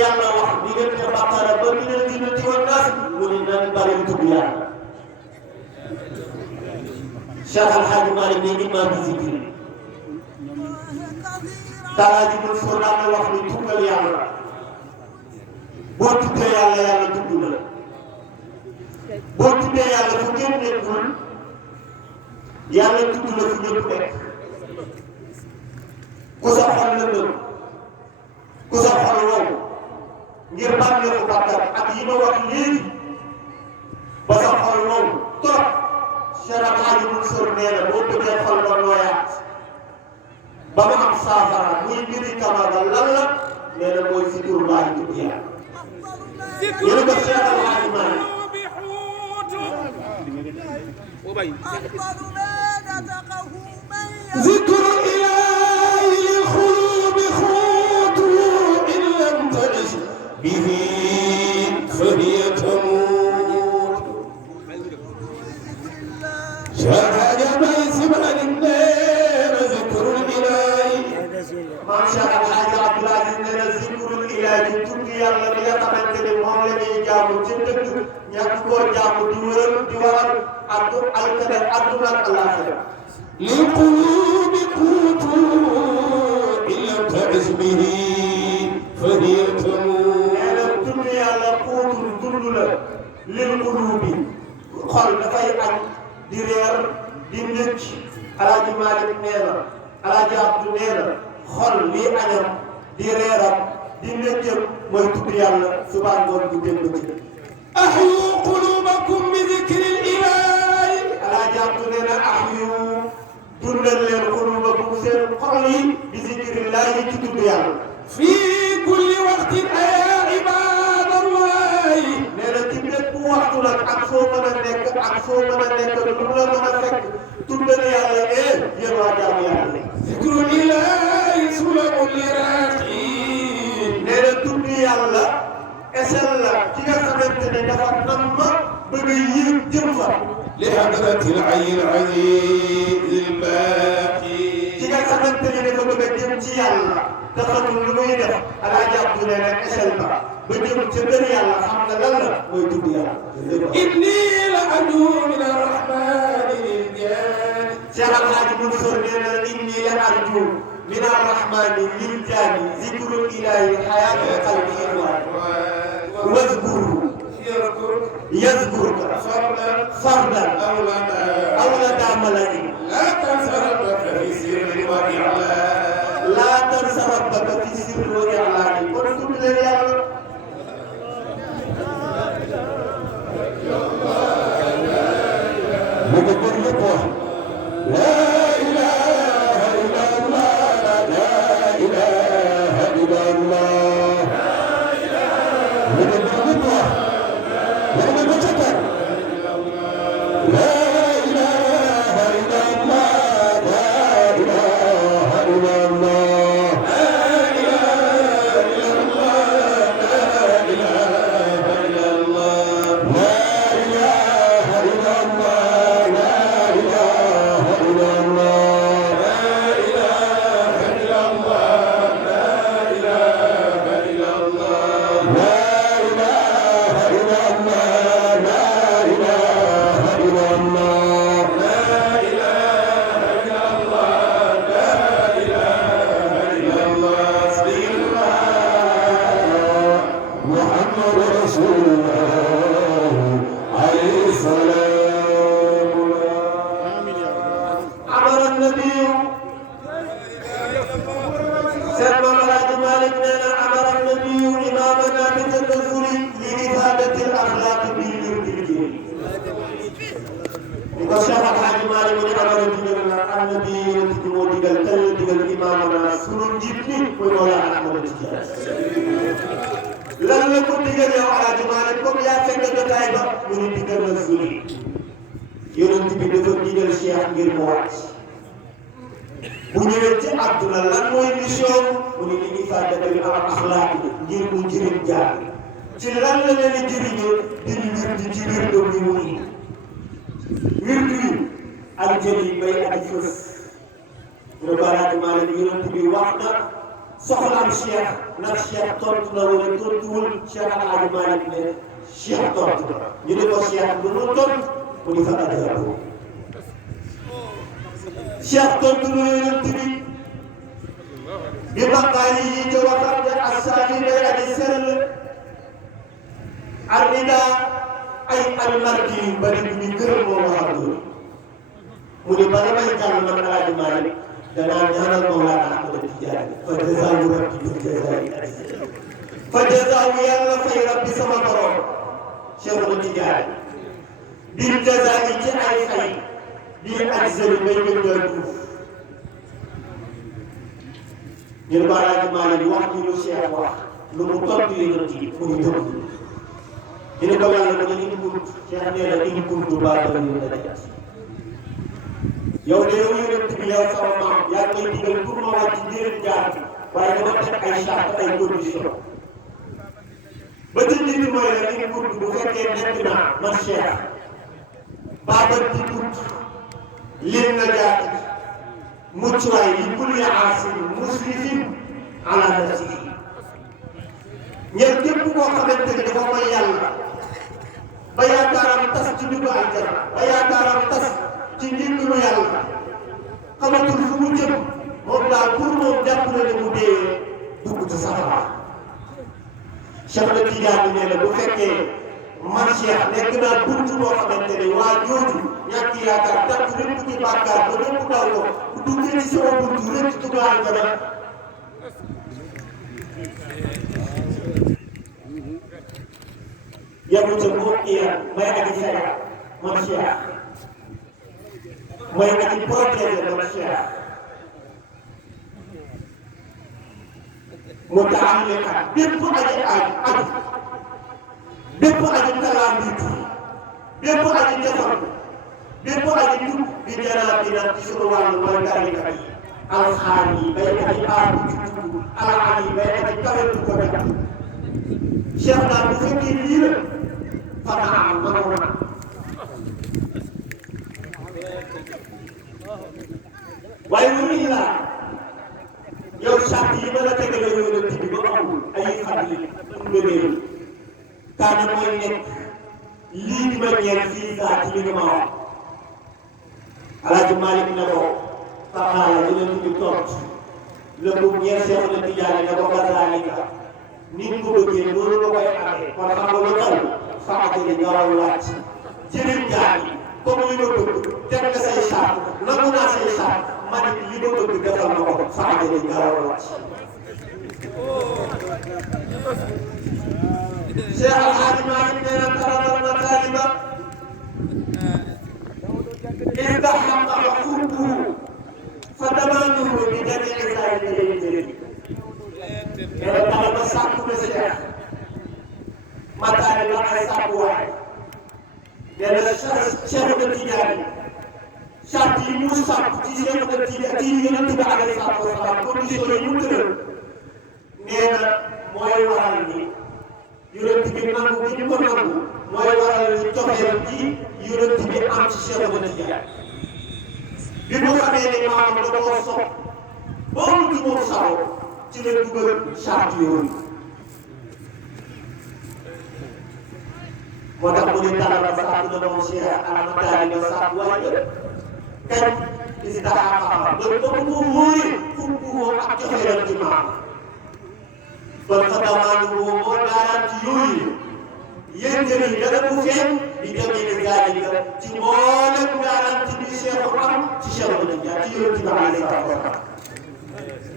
yàlla wax diggante Baqara ba minal jinnati wan naas mu ne nan bari tudd yàlla Cheikh Al Hadj Malick ne imam bi zikri Alaaji Mansour daan na wax ni tuddal yàlla boo tuddee yàlla yàlla tudd la boo tuddee yàlla fu ngeen nekkul yàlla tudd la fu ñëpp nekk ku sa xol lëndëm ku sa xol wow ngir bànneexu bàkkar ak yi ma wax léegi ba sa xol wow trop Cheikh Alaaji Mansour nee na boo bëggee xol ba nooyaat ba mu am saafara muy mbiri kamara lan la nee na mooy zikrullahi tudd yàlla yéen a ko Cheikh Al Hadj Malick ذكر إله الخلوب خوت إن لم تعش به فهي تموت شهد ما سمع النار ذكر الإله ما شاء الحاج عبد العزيز nee na zikrul ilaahi tudd yàlla bi nga xamante ne moom la ñuy jaamu ci dëgg ñàkk koo jaamu di wëral di waral ak alkane àdduna ak àllaaxira للقلوب قوت إن لم تعش به فهي تموت nee na tudd yàlla quutul dund la للقلوب xol dafay añ di reer di ndëkk Alaaji Malick nee na Alaaji Abdu nee na xol lii añam di reeram di ndëkkam mooy tudd yàlla suba ngoon bu dégg ba ci ahyu qulubakum bi dhikri l-ilahi Alaaji Abdu nee na ahyu dundal leen qulubakum seen xol yi bi dhikri llahi ci tudd yàlla fii kulli waqtin ya ibadallahi nee na ci bépp waxtu nag ak foo mën a nekk ak foo mën a nekk lu la mën a fekk tuddal yàlla yéen waa jaamu yàlla zikru ilahi sulabun liraqi nee na tudd yàlla esel la ki nga xamante ne dafa nam ma bëgg a yéeg jëm fa li hadratil ayil aziz al baqi ki nga xamante ne dafa bëgg a jëm ci yàlla te xamul lu muy def Alaaji Abdu nee na esel ba ba jëm ca kër yàlla xam nga lan la mooy tudd yàlla inni la adu min arrahmani lil jani Cheikh Al Hadj Mansour nee na inni la arju min arrahmani lil jani zikrul ilahi hayatu qalbi wazkuru yazkuruka fardan aw lada malaki la tansa rabbaka fi sirri wa i'lan la tansa rabbaka fi sirri wa i'lan kon tudd leen yàlla لا إله إلا الله لا إله إلا الله لا إله إلا الله لا إله إلا الله لا إله إلا الله لا إله إلا الله لا إله إلا الله لا إله إلا الله لا إله إلا الله محمد رسول الله عليه السلام أمر النبي سيدنا الحاج مالك لنا أمر النبي إمامنا بالتنزل لإفادة الأخلاق بالورد الجليل يقول شيخ الحاج مالك من أمر النبي يتجمو ديغال كل ديغال إمامنا سنون جبني ويولا أحمد التجاري lan la ko digal yow Alaaji Maalik comme yaa fekk jotaay ba mu ni digal na suli yonent bi dafa digal Cheikh ngir mu wàcc bu ñëwee ci àdduna lan mooy mission mu ni li ifaadatil axlaaq ngir mu jëriñ jaar ci lan la leen di jëriñoo di wirdi ci wirdo bi mu indi wirdu yi ak jël yi bay ak fës mu ne Alaaji Maalik yonent bi wax na soxlaam Cheikh ndax Cheikh tontu na wala tontuwul Cheikh Al Hadj Malick ne Cheikh tontu na ñu ne ko Cheikh lu mu tontu mu di fa ajaaboo Cheikh tontu na yonent bi maqaali yi ca waxam ne assaani day aji sell arnida ay almarki yu bari bu ñu gërëm moo waxam loolu mu ne bala may jàll man El Hadj Malick danaa ñaanal Mawlana Ahmad Tidiane fa jazaahu rabbi bil jazaa'i fa jazaahu yàlla fay rabbi sama borom Cheikh Ahmad Tidiane bil jazaa'i ci ay fay bil ajzali may gën doon duuf ñu ne ko El Hadj Malick wax ñu lu Cheikh wax lu mu tontu yonent yi mu ngi dëgg ñu ne ko yàlla dama in kuntu Cheikh nee na in kuntu baaban lin najaat yow de yow yonent bi yow sama maam yaa ngi may digal pour ma wàcc njëriñ jaar bi waaye dama teg ay charte ay condition ba ci nit ñi mooy la in kuntu bu fekkee nekk naa man Cheikh baaban di tuut lin najaat muccuwaay li kulli aasin musrifin ala nafsihi ñeent képp koo xamante ni dafa mooy yàlla ba yaakaaram tas ci dugg aljana ba yaakaaram tas ci njëkkalu yàlla xamatul fu mu jëm moom daal pour moom jàpp na ne mu dee dugg ci safara Cheikh na Tidiane nee na bu fekkee man Cheikh nekk naa buntu boo xamante ne waa jooju ñàkk yaakaar takk lépp ci bàkkaar ba lépp daw ko bu duggee ci sama buntu rëcc dugg aljana yamu ca moom iya may aji fere man Cheikh may aji protégé man Cheikh mu taxaw kat bépp aji aju bépp aji kalaambiitu bépp aji defar bépp aji jub bi janaa bi nag ci sunu wàllu mooy tariqa yi alxaar yi baykat yi aatu ci dugg alxaar yi baykat yi kawetu ko def Cheikh daal bu fekkee lii la fanaan mënoon na waaye lu muy laa yow charte yi ma la tegale yonent bi ba amul ay fàttali nga réew kaane mooy nekk lii di ma ñeel fii saa ci li nga ma wax Alaaji Malick ne ko faqaala yonent bi tontu la ko ñeel Cheikh na Tidiane ne ko kazaalika nit ko bëggee noonu la koy amee kon xam nga lu taw faxatali nga war a wàcc jëriñ jaar yi comme li nga bëgg teg nga say charte nangu naa say charte man it li nga bëgg defal na ko faxatali nga war a wàcc. Cheikh Al Hadj Malick nee na talabal makaariba ida xaqaqa xurbuhu fa damanuhu bi jamii saa'iri nee na talaba sàkku na Cheikh makaariba ay sàkkuwaay nee na Cheikh na Tidiane charte yi mu sàkku ci Cheikh na Tidiane ci Yonent bi alayhi salaatu wa salaam condition yi mu tëral nee na mooy waral ni Yonent bi nangu bi ñu ko nangu mooy waral ni cofeel ci Yonent bi am ci Cheikh na Tidiane bi mu xamee ne maanaam da koo sopp boobu ci moom saxoo ci la dugal charte yooyu moo tax mu ne talaba sàkku na moom Cheikh al makaariba sàkkuwaay kañ istaxaqaqa ba ko mu wóoree fukkuwoo ak cofeelam ci maam kon fa damaanu moo garanti yooyu yéen tamit dana ko feeñ di demee ni zaalika ci mboolem garanti bi Cheikh am ci Cheikh Tidiane ci Yonent bi alayhi salaatu wa salaam